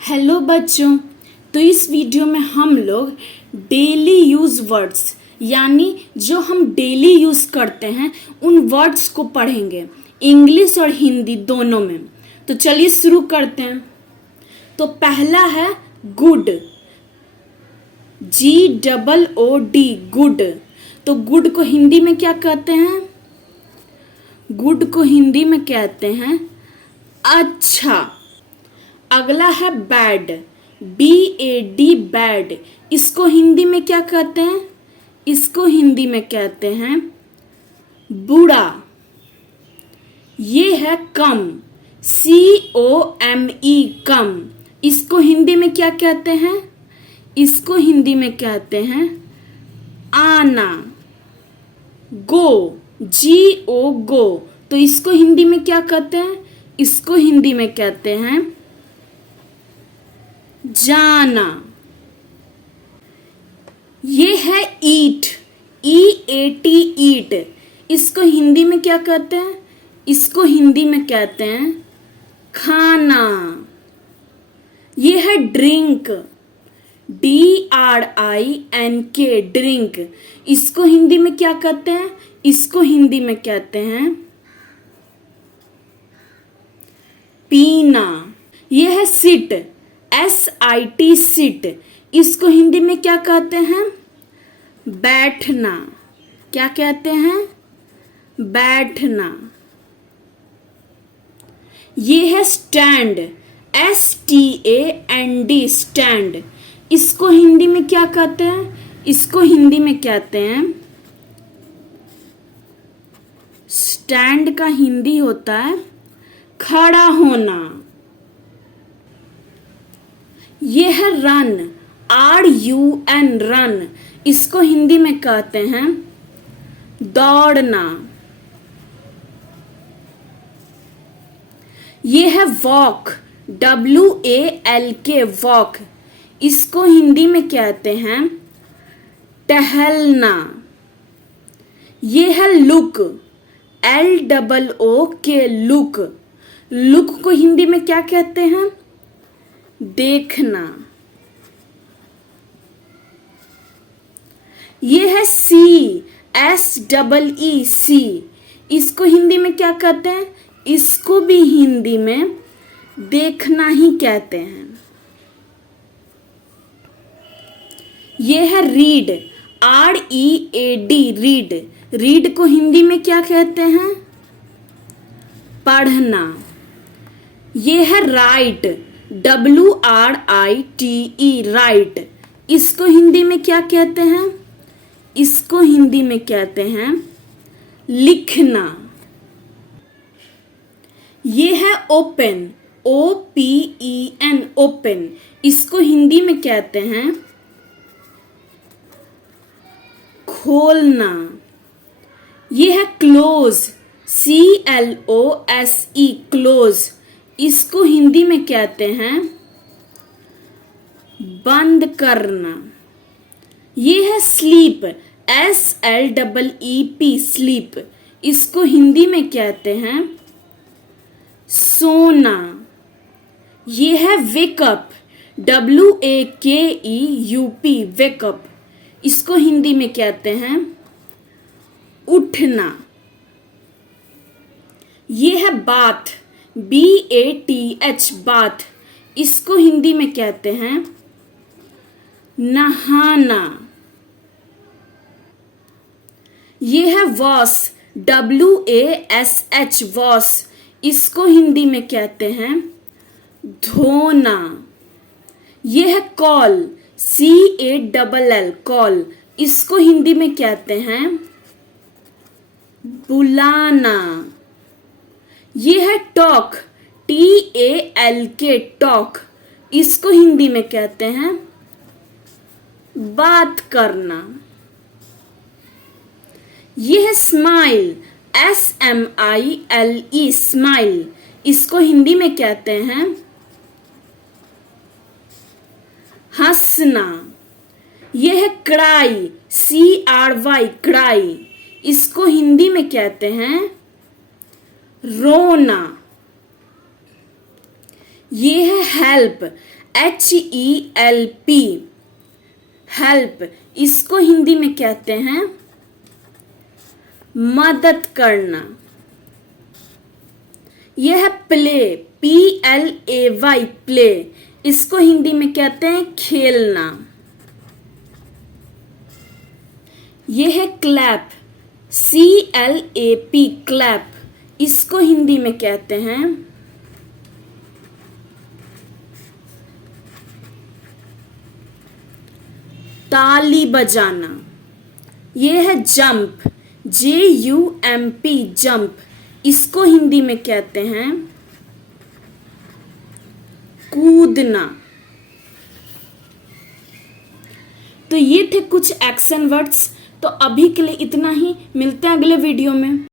Hello बच्चों। तो इस वीडियो में हम लोग डेली यूज़ वर्ड्स यानी जो हम डेली यूज़ करते हैं उन वर्ड्स को पढ़ेंगे, इंग्लिश और हिंदी दोनों में। तो चलिए शुरू करते हैं। तो पहला है गुड, GOOD, गुड। तो गुड को हिंदी में क्या कहते हैं? गुड को हिंदी में कहते हैं अच्छा। अगला है बैड, BAD, बैड। इसको हिंदी में क्या कहते हैं? इसको हिंदी में कहते हैं बुरा। ये है कम, COME, कम। इसको हिंदी में क्या कहते हैं? इसको हिंदी में कहते हैं आना। गो, GO, गो। तो इसको हिंदी में क्या कहते हैं? इसको हिंदी में कहते हैं जाना। ये है ईट, EAT, ईट। इसको हिंदी में क्या कहते हैं? इसको हिंदी में कहते हैं खाना। ये है ड्रिंक, DRINK, ड्रिंक। इसको हिंदी में क्या कहते हैं? इसको हिंदी में कहते हैं पीना। यह है सिट, SIT, सिट। इसको हिंदी में क्या कहते हैं? बैठना। क्या कहते हैं? बैठना। ये है स्टैंड, STAND, स्टैंड। इसको हिंदी में क्या कहते हैं? इसको हिंदी में कहते हैं स्टैंड का हिंदी होता है खड़ा होना। ये है रन, RUN, रन। इसको हिंदी में कहते हैं दौड़ना। ये है वॉक, WALK, वॉक। इसको हिंदी में कहते हैं टहलना। ये है लुक, LOOK, लुक। लुक को हिंदी में क्या कहते हैं? देखना। ये है सी, SEE, इसको हिंदी में क्या कहते हैं? इसको भी हिंदी में देखना ही कहते हैं। ये है रीड, READ, रीड। रीड को हिंदी में क्या कहते हैं? पढ़ना। ये है राइट, WRITE, राइट। इसको हिंदी में क्या कहते हैं? इसको हिंदी में कहते हैं लिखना। ये है ओपन, OPEN, ओपन। इसको हिंदी में कहते हैं खोलना। ये है क्लोज, CLOSE, क्लोज। इसको हिंदी में कहते हैं बंद करना। ये है स्लीप, SLEEP, स्लीप। इसको हिंदी में कहते हैं सोना। ये है वेकअप, WAKEUP, वेकअप। इसको हिंदी में कहते हैं उठना। ये है बाथ, BATH, बाथ। इसको हिंदी में कहते हैं नहाना। ये है वॉश, WASH, वॉश। इसको हिंदी में कहते हैं धोना। ये है कॉल, CALL, कॉल। इसको हिंदी में कहते हैं बुलाना। ये है टॉक, TALK, टॉक। इसको हिंदी में कहते हैं बात करना। ये है स्माइल, SMILE, स्माइल। इसको हिंदी में कहते हैं हंसना। यह है क्राई, CRY, क्राई। इसको हिंदी में कहते हैं रोना। ये है हेल्प, HELP, हेल्प, इसको हिंदी में कहते हैं मदद करना। यह है प्ले, PLAY, प्ले, इसको हिंदी में कहते हैं खेलना। यह है क्लैप, CLAP, क्लैप, इसको हिंदी में कहते हैं ताली बजाना। यह है जंप, JUMP, जंप, इसको हिंदी में कहते हैं कूदना। तो ये थे कुछ एक्शन वर्ड्स। तो अभी के लिए इतना ही, मिलते हैं अगले वीडियो में।